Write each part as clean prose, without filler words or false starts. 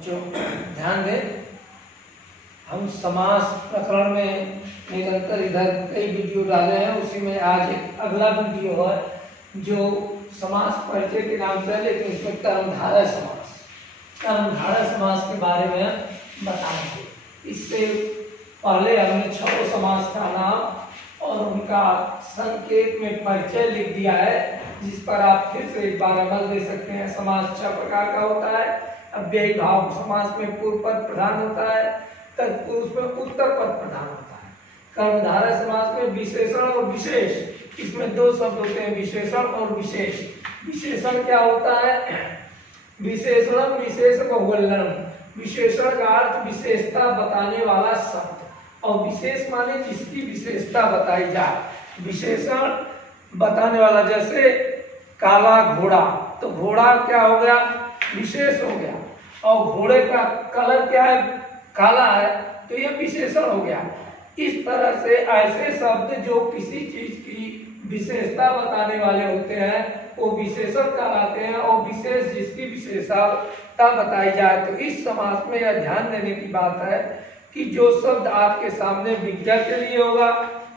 बच्चों ध्यान दें, हम समास प्रकरण में निरंतर इधर कई वीडियो डाले हैं, उसी में आज एक अगला वीडियो है जो समास परिचय के नाम से है, लेकिन इसमें कर्मधारय समास के बारे में बताएंगे। इससे पहले हमने 6 समास का नाम और उनका संकेत में परिचय लिख दिया है, जिस पर आप फिर से एक बार अमल दे सकते हैं। समास 6 प्रकार का होता है। अव्ययी भाव समास में पूर्व पद प्रधान होता है, तत्पुरुष में उत्तर पद प्रधान होता है। कर्मधारय समास में विशेषण और विशेष, इसमें 2 शब्द होते हैं, विशेषण और विशेष। विशेषण क्या होता है? विशेषण विशेष बहुवचन। विशेषण का अर्थ विशेषता बताने वाला शब्द, और विशेष माने जिसकी विशेषता बताई जाए। विशेषण बताने वाला, जैसे काला घोड़ा, तो घोड़ा क्या हो गया? विशेष हो गया। और घोड़े का कलर क्या है? काला है, तो यह विशेषण हो गया। इस तरह से ऐसे शब्द जो किसी चीज की विशेषता बताने वाले होते हैं वो विशेषण कहलाते हैं, और विशेष जिसकी विशेषता बताई जाए। तो इस समास में यह ध्यान देने की बात है कि जो शब्द आपके सामने विग्रह के लिए होगा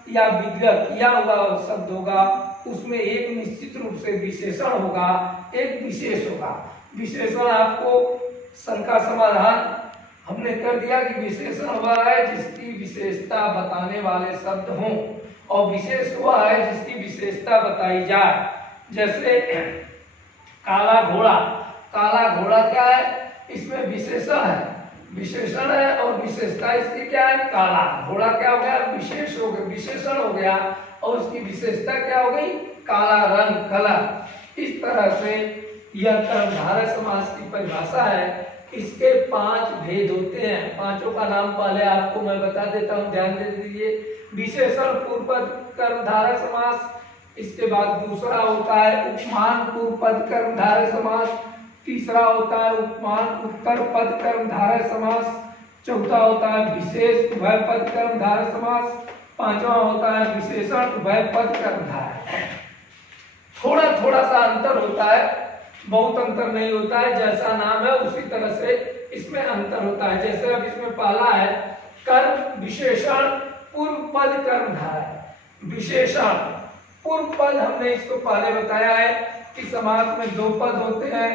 या विग्रह किया हुआ शब्द होगा, उसमें एक निश्चित रूप से विशेषण होगा, एक विशेष होगा। विशेषण आपको शंका समाधान हमने कर दिया कि विशेषण हुआ है जिसकी विशेषता बताने वाले शब्द हों, और विशेष हुआ है जिसकी विशेषता बताई जाए। जैसे काला घोड़ा, काला घोड़ा क्या है? इसमें विशेषण है, विशेषण है, और विशेषता इसकी क्या है? काला। घोड़ा क्या हो गया? विशेष हो गया, विशेषण हो गया, और उसकी विशेषता क्या हो गई? काला रंग, कलर। इस तरह से यह कर्मधारय समास की परिभाषा है। इसके 5 भेद होते हैं। पांचों का नाम पहले आपको मैं बता देता हूं, ध्यान दे दीजिए। विशेषण पूर्व पद कर्मधारय समास, इसके बाद दूसरा होता है उपमान पूर्व पद कर्मधारय समास, तीसरा होता है उपमान उत्तर पद कर्मधारय समास, चौथा होता है विशेष उभय पद कर्मधारय समास, पांचवा होता है विशेषण उभय पद कर्मधारय। थोड़ा थोड़ा सा अंतर होता है, बहुत अंतर नहीं होता है। जैसा नाम है उसी तरह से इसमें अंतर होता है। जैसे अब इसमें पहला है कर्म विशेषण पूर्व पद कर्मधारय। विशेषण पूर्व पद, हमने इसको पहले बताया है कि समास में 2 पद होते हैं,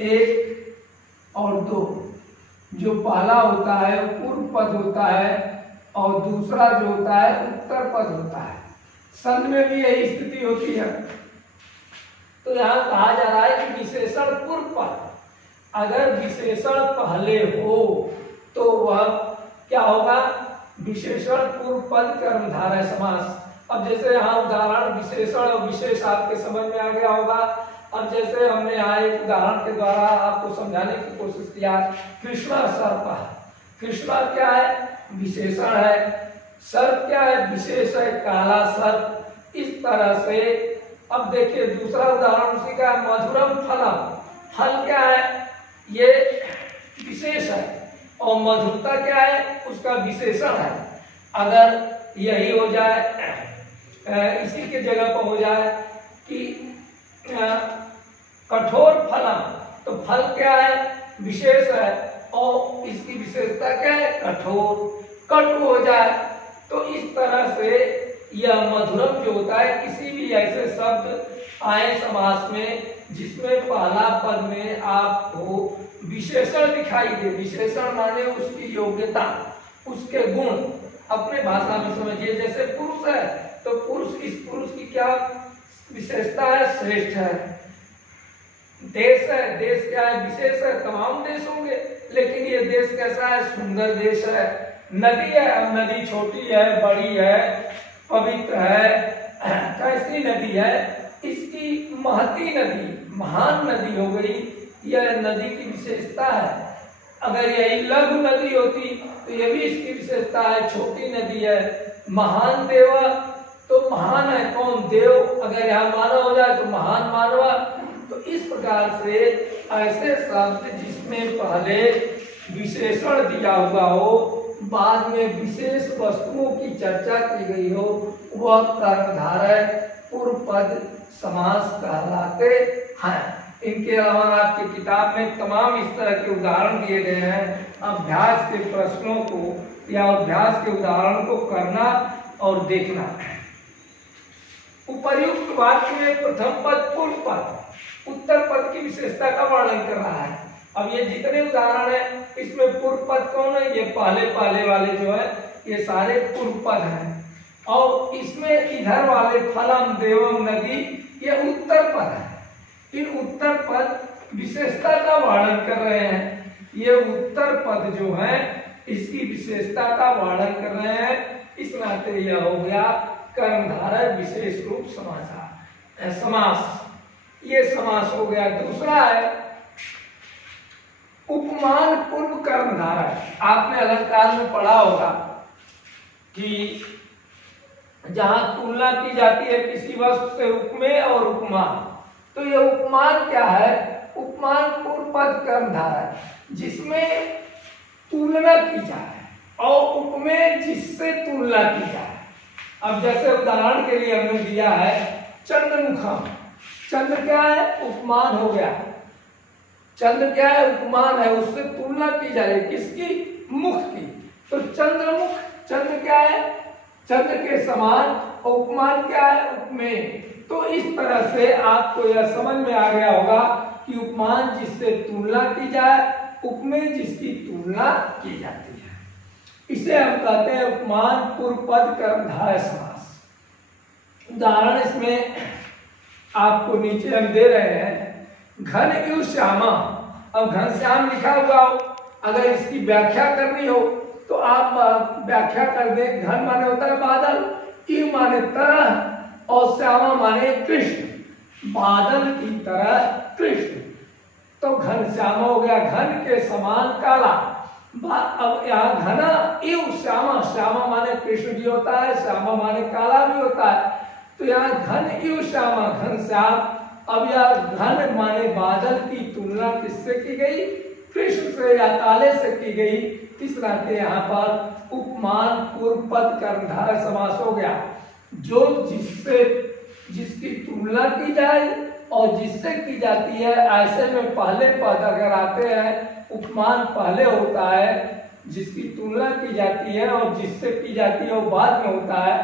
1 और 2। जो पहला होता है पूर्व पद होता है, और दूसरा जो होता है उत्तर पद होता है। संध में भी यही स्थिति होती है। तो यहाँ कहा जा रहा है कि विशेषण पूर्व पद, अगर विशेषण पहले हो तो वह क्या होगा? विशेषण पूर्व पद कर्मधारय समास। अब जैसे यहाँ उदाहरण विशेषण और विशेष आपके समझ में आ गया होगा। अब जैसे हमने यहाँ एक उदाहरण के द्वारा आपको समझाने की कोशिश किया, कृष्णा सर्प है। कृष्णा क्या है? विशेषण है। सर्प क्या है? विशेष है, काला सर्प। इस तरह से अब देखिए दूसरा उदाहरण उसी का है, मधुरम फलम। फल क्या है? ये विशेष है, और मधुरता क्या है? उसका विशेषण है। अगर यही हो जाए, इसी के जगह पर हो जाए कि कठोर फलम, तो फल क्या है? विशेष है, और इसकी विशेषता क्या है? कठोर। कटु हो जाए, तो इस तरह से यह मधुरम जो होता है, किसी भी ऐसे शब्द आए समास में जिसमें पहला पद में आपको विशेषण दिखाई दे। विशेषण माने उसकी योग्यता, उसके गुण। अपने भाषा में समझिए, जैसे पुरुष है तो पुरुष, इस पुरुष की क्या विशेषता है? श्रेष्ठ है। देश है, देश क्या है? विशेष है। तमाम देश होंगे, लेकिन ये देश कैसा है? सुंदर देश है। नदी है, अब नदी छोटी है, बड़ी है, पवित्र है, कैसी नदी है? इसकी महती नदी, महान नदी हो गई, यह नदी की विशेषता है। अगर यही लघु नदी होती तो यह भी इसकी विशेषता है, छोटी नदी है। महान देव, तो महान है कौन? देव। अगर यहाँ मानव हो जाए तो महान मानव। तो इस प्रकार से ऐसे शब्द जिसमें पहले विशेषण दिया हुआ हो, बाद में विशेष वस्तुओं की चर्चा की गई हो, वह कर्मधारय पूर्व पद समास कहलाते हैं। इनके अलावा आपकी किताब में तमाम इस तरह के उदाहरण दिए गए हैं। अभ्यास के प्रश्नों को या अभ्यास के उदाहरण को करना और देखना। उपर्युक्त वाक्य में प्रथम पद पूर्व पद उत्तर पद की विशेषता का वर्णन कर रहा है। अब ये जितने उदाहरण है इसमें पूर्व पद कौन है? ये पहले वाले जो है ये सारे पूर्व पद हैं। और इसमें इधर वाले फलम देवम नदी ये उत्तर पद है। इन उत्तर पद विशेषता का वर्णन कर रहे हैं। ये उत्तर पद जो है इसकी विशेषता का वर्णन कर रहे हैं। इस नाते यह हो गया कर्मधारय विशेष रूप समास। ये समास हो गया। दूसरा है उपमान पूर्व कर्मधारय। आपने अलंकार में पढ़ा होगा कि जहां तुलना की जाती है किसी वस्तु से उपमेय और उपमान, तो ये उपमान क्या है? उपमान पूर्व पद कर्मधारय जिसमें तुलना की जाए और उपमेय जिससे तुलना की जाए। अब जैसे उदाहरण के लिए हमने दिया है चंद्रमुखम। चंद्र क्या है? उपमान हो गया। चंद्र क्या है? उपमान है, उससे तुलना की जा रही किसकी? मुख की। तो चंद्रमुख, चंद्र क्या है? चंद्र के समान। और उपमान क्या है? उपमेय। तो इस तरह से आपको यह समझ में आ गया होगा कि उपमान जिससे तुलना की जाए, उपमेय जिसकी तुलना की जाती है, इसे हम कहते हैं उपमान पूर्व पद कर्मधारय समास। उदाहरण इसमें आपको नीचे हम दे रहे हैं। घन इव श्यामा। अब घनश्याम लिखा हुआ हो, अगर इसकी व्याख्या करनी हो तो आप व्याख्या कर दें। घन माने होता है बादल, इव माने तरह और श्यामा माने कृष्ण। बादल की तरह कृष्ण, तो घनश्यामा हो गया। घन के समान काला। अब यहाँ घना इव श्यामा, श्यामा माने कृष्ण भी होता है, श्यामा माने काला भी होता है। तो यहाँ घन इव श्यामा, घनश्याम। अब यह घन माने बादल की तुलना किससे की गई? कृष्ण से या काले से की गई। इस नाते यहाँ पर उपमान पूर्व पद कर्मधारय समास हो गया। जो जिसकी तुलना की जाए और जिससे की जाती है, ऐसे में पहले पद अगर आते हैं, उपमान पहले होता है, जिसकी तुलना की जाती है और जिससे की जाती है वो बाद में होता है,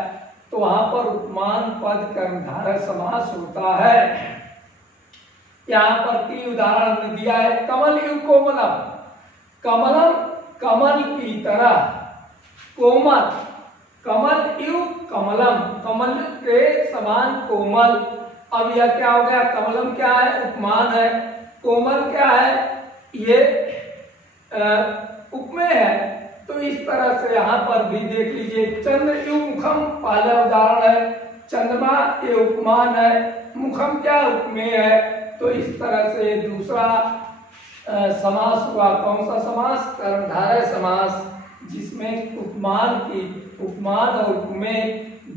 तो वहां पर उपमान पद कर्मधारय समास होता है। यहाँ पर 3 उदाहरण दिया है। कमल इव कोमलम। कमलम कमल की तरह, कोमल। कमल इव कमलम, कमल के समान कोमल। अब यह क्या हो गया? कमलम क्या है? उपमान है। कोमल क्या है? ये उपमेय है। तो इस तरह से यहाँ पर भी देख लीजिए। चंद्र इव मुखम पहला उदाहरण है। चंद्रमा ये उपमान है, मुखम क्या? उपमेय है। तो इस तरह से दूसरा समास हुआ। कौन सा समास? कर्मधारय समास, जिसमें उपमान और उपमेय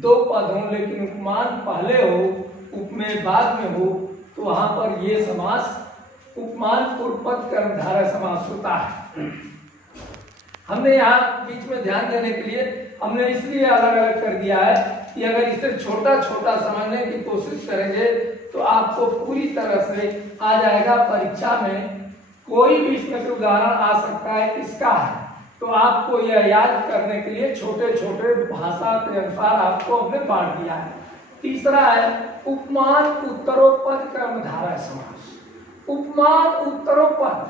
2 पद हों, लेकिन उपमान पहले हो, उपमेय बाद में हो, तो वहां पर ये समास उपमान पूर्व पद कर्मधारय समास होता है। हमने यहाँ बीच में ध्यान देने के लिए हमने इसलिए अलग अलग कर दिया है कि अगर इसे छोटा छोटा समझने की कोशिश करेंगे तो आपको पूरी तरह से आ जाएगा। परीक्षा में कोई भी इसमें से उदाहरण आ सकता है किसका है, तो आपको यह याद करने के लिए छोटे छोटे भाषा के अनुसार आपको हमने बांट दिया है। तीसरा है उपमान उत्तरोपद कर्मधारय समास। उपमान उत्तरोपद,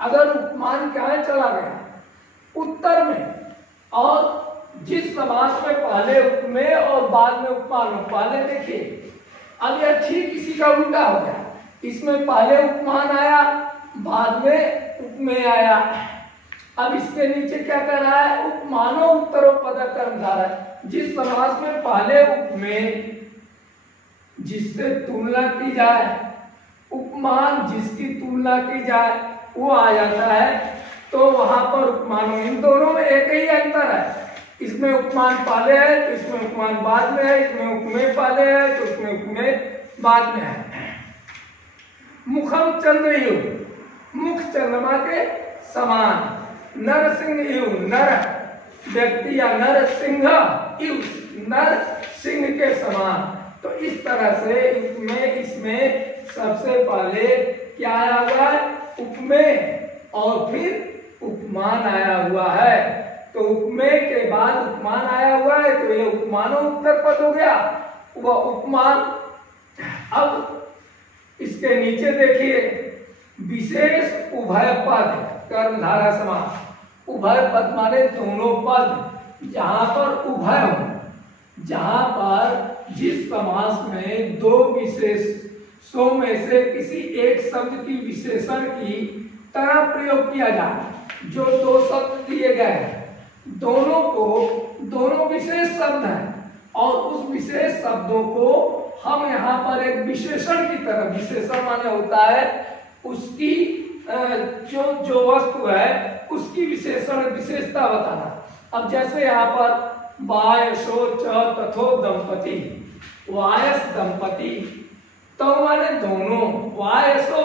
अगर उपमान क्या है? चला गया उत्तर में, और जिस समास में पहले उपमेय और बाद में उपमान हो। पहले देखिए, अब यह ठीक इसी का उल्टा हो गया। इसमें पहले उपमान आया, बाद में उपमेय आया। अब इसके नीचे क्या कर रहा है? उपमानो उत्तरोपद कर्मधारय। जिस समास में पहले उपमेय जिससे तुलना की जाए, उपमान जिसकी तुलना की जाए, वो आ जाता है। तो वहां पर उपमानों, इन दोनों में एक ही अंतर है। इसमें उपमान पहले है तो इसमें उपमान बाद में है, इसमें उपमेय पहले है तो इसमें उपमेय बाद में है। मुखम चंद्र युग, मुख चंद्रमा के समान। नर सिंह युग, नर व्यक्ति या नर सिंह युग, नर सिंह के समान। तो इस तरह से इसमें सबसे पहले क्या आया हुआ है? उपमेय और फिर उपमान आया हुआ है। तो उपमेय के बाद उपमान आया हुआ है, तो ये उपमानो उत्तर पद हो गया। वह उपमान। अब इसके नीचे देखिए, विशेष उभय पद कर्मधारय समास। उभय पद माने दोनों पद, जहां पर उभय हो, जहां पर जिस समास में दो विशेषों में से किसी एक शब्द की विशेषण की तरह प्रयोग किया जाए। जो दो शब्द दिए गए हैं, दोनों विशेष शब्द हैं और उस विशेष शब्दों को हम यहाँ पर एक विशेषण की तरह, विशेषण माने होता है उसकी जो वस्तु है उसकी विशेषता बताना। अब जैसे यहाँ पर वायसो च तथो दंपति, वायस दंपति, तो माने दोनों, वायसो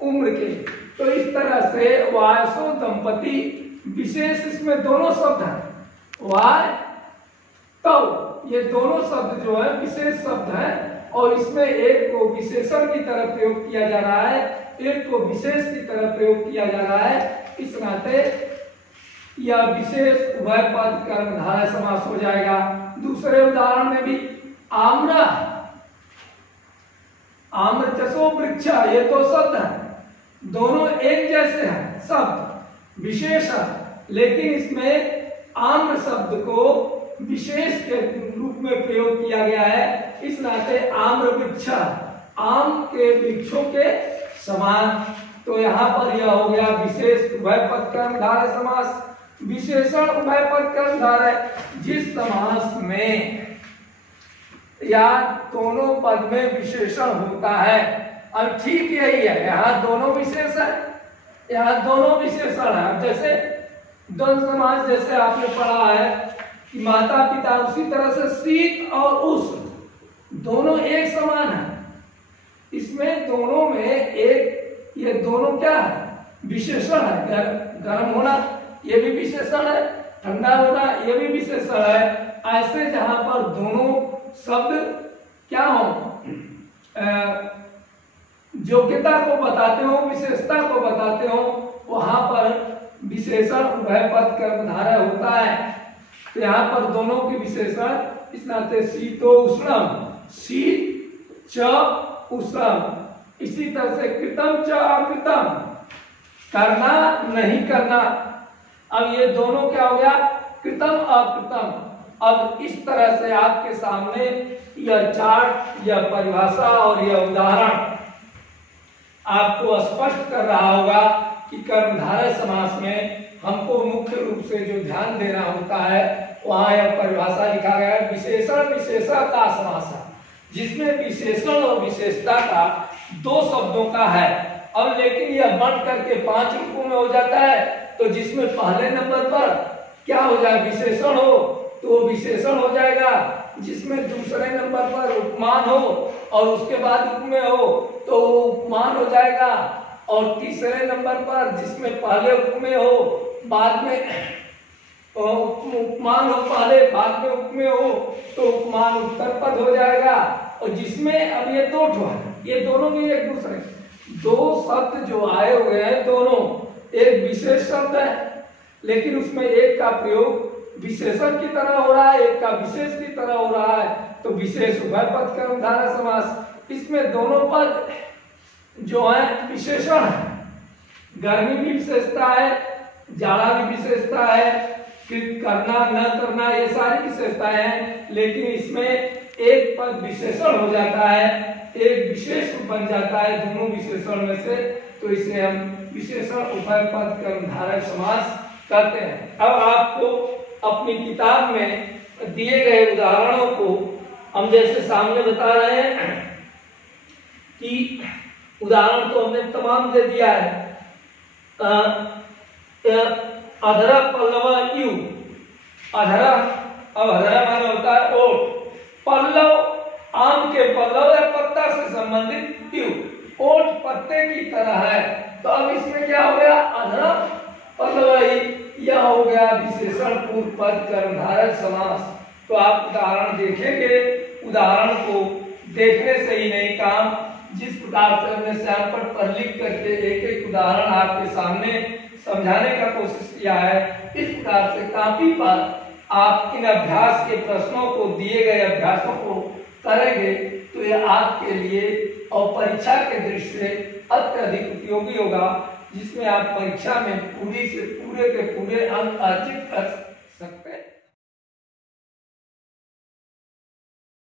उम्र के, तो इस तरह से वायसो दंपति विशेष, इसमें दोनों शब्द हैं। वाय तो ये दोनों शब्द जो है विशेष शब्द हैं और इसमें एक को विशेषण की तरह प्रयोग किया जा रहा है, एक को विशेष की तरह प्रयोग किया जा रहा है। इस नाते यह विशेष उभय पद कर्मधारय समास हो जाएगा। दूसरे उदाहरण में भी आम्र, आम्रचसो वृक्ष, ये दो शब्द हैं, दोनों एक जैसे हैं शब्द विशेष, लेकिन इसमें आम्र शब्द को विशेष के रूप में प्रयोग किया गया है। इस नाते आम्र वृक्ष, आम के वृक्षों के समान। तो यहाँ पर यह हो गया विशेष उभय पद कर्मधारय समास। विशेषण उभय पद कर्मधारय, जिस समास में या दोनों पद में विशेषण होता है। अब ठीक यही है, यहाँ दोनों विशेष है, यहाँ दोनों विशेषण है। अब जैसे द्वंद्व समास जैसे आपने पढ़ा है कि माता पिता, उसी तरह से शीत और उष्ण दोनों एक समान है। इसमें दोनों में एक, ये दोनों क्या है? विशेषण है। गर्म होना ये भी विशेषण है, ठंडा होना ये भी विशेषण है। ऐसे जहां पर दोनों शब्द क्या हो, योग्यता को बताते हो, विशेषता को बताते हो, वहां पर विशेषण उभय पद कर्मधारय होता है। तो यहाँ पर दोनों की विशेषण, इस नाते शीतो उष्णम, शीत च उष्णम। इसी तरह से कृतम च अकृतम, करना नहीं करना। अब ये दोनों क्या हो गया? कृतम अकृतम। अब इस तरह से आपके सामने यह चार्ट, यह परिभाषा और यह उदाहरण आपको स्पष्ट कर रहा होगा कि कर्मधारय समास में हमको मुख्य रूप से जो ध्यान देना होता है, वहां यह परिभाषा लिखा गया है विशेषण विशेषण का समास है, जिसमें विशेषण और विशेषता का दो शब्दों का है। अब लेकिन यह बंट करके 5 रूपों में हो जाता है। तो जिसमें पहले नंबर पर क्या हो जाए, विशेषण हो, तो वो विशेषण हो जाएगा। जिसमें दूसरे नंबर पर उपमान हो और उसके बाद उपमेय हो, तो वो उपमान हो जाएगा। और तीसरे नंबर पर जिसमें पहले उपमेय हो, बाद में उपमान हो, पहले बाद में उपमेय हो, तो उपमान उत्तर पद हो जाएगा। और जिसमें अब ये दो ठो है, ये दोनों भी एक दूसरे, दो शब्द जो आए हुए हैं दोनों एक विशेष शब्द है, लेकिन उसमें एक का प्रयोग विशेषण की तरह हो रहा है, एक का विशेष की तरह हो रहा है। तो विशेष उभय पद कर्मधारय समास। इसमें दोनों पद जो है विशेषण है। गर्मी भी विशेषता है, जाड़ा भी विशेषता है, करना न करना ये सारी विशेषताएं हैं। लेकिन इसमें एक पद विशेषण हो जाता है, एक विशेष बन जाता है दोनों विशेषण में से। तो इसे हम विशेषण उभय पद कर्मधारय समास कहते हैं। अब आपको अपनी किताब में दिए गए उदाहरणों को हम जैसे सामने बता रहे हैं कि उदाहरण तो हमने तमाम दे दिया है। अधरा पल्लवा यू, अधरा, अब अधरा माने होता है ओट, पल्लव आम के पल्लव या पत्ता से संबंधित यू, ओट पत्ते की तरह है। तो अब इसमें क्या हो गया? अधरा पल्लवाई, यह हो गया विशेषण पूर्व पद कर्मधारय समास। तो आप उदाहरण देखेंगे, उदाहरण को देखने से ही नहीं काम जिस प्रकार से हमने श्यामपट्ट पर लिख करके एक एक उदाहरण आपके सामने समझाने का कोशिश किया है, इस प्रकार से काफी पर आप इन अभ्यास के प्रश्नों को, दिए गए अभ्यासों को करेंगे तो यह आपके लिए और परीक्षा के दृष्टि से अत्यधिक उपयोगी होगा, जिसमें आप परीक्षा में पूरे के पूरे अंक अर्जित कर